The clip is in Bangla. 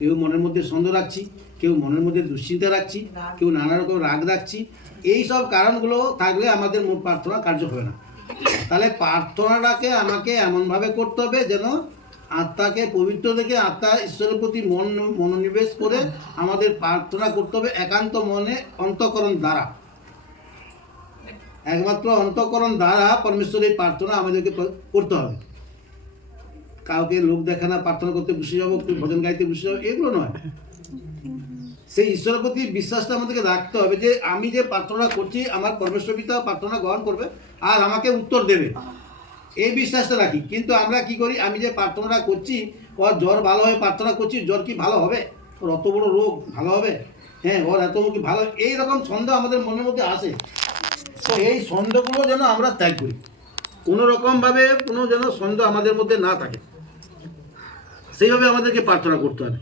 কেউ মনের মধ্যে সন্দেহ রাখছি, কেউ মনের মধ্যে দুশ্চিন্তা রাখছি, কেউ নানা রকম রাগ রাখছি। এই সব কারণগুলো থাকলে আমাদের মূল প্রার্থনা কার্য হবে না। তাহলে প্রার্থনাটাকে আমাকে এমনভাবে করতে হবে যেন আত্মাকে পবিত্র থেকে আত্মা ঈশ্বরের প্রতি মন, মনোনিবেশ করে আমাদের প্রার্থনা করতে হবে একান্ত মনে অন্তকরণ দ্বারা। একমাত্র অন্তকরণ দ্বারা পরমেশ্বরের প্রার্থনা আমাদেরকে করতে হবে। কাউকে লোক দেখানা, প্রার্থনা করতে বসে যাব ভজন গাইতে বসে যাব, এগুলো নয়। সেই ঈশ্বরের প্রতি বিশ্বাসটা আমাদেরকে রাখতে হবে যে আমি যে প্রার্থনা করছি, আমার পরমেশ্বর পিতা প্রার্থনা গ্রহণ করবে আর আমাকে উত্তর দেবে। এই বিশ্বাসটা রাখি। কিন্তু আমরা কি করি? আমি যে প্রার্থনাটা করছি, ওর জ্বর ভালো হয়ে প্রার্থনা করছি, জ্বর কি ভালো হবে? ওর অত বড় রোগ ভালো হবে? হ্যাঁ ওর এত কি ভালো এই রকম সন্দেহ আমাদের মনের মধ্যে আসে। তো এই সন্দেহগুলো যেন আমরা ত্যাগ করি। কোনো রকমভাবে কোনো যেন সন্দেহ আমাদের মধ্যে না থাকে। সেইভাবে আমাদেরকে প্রার্থনা করতে হবে।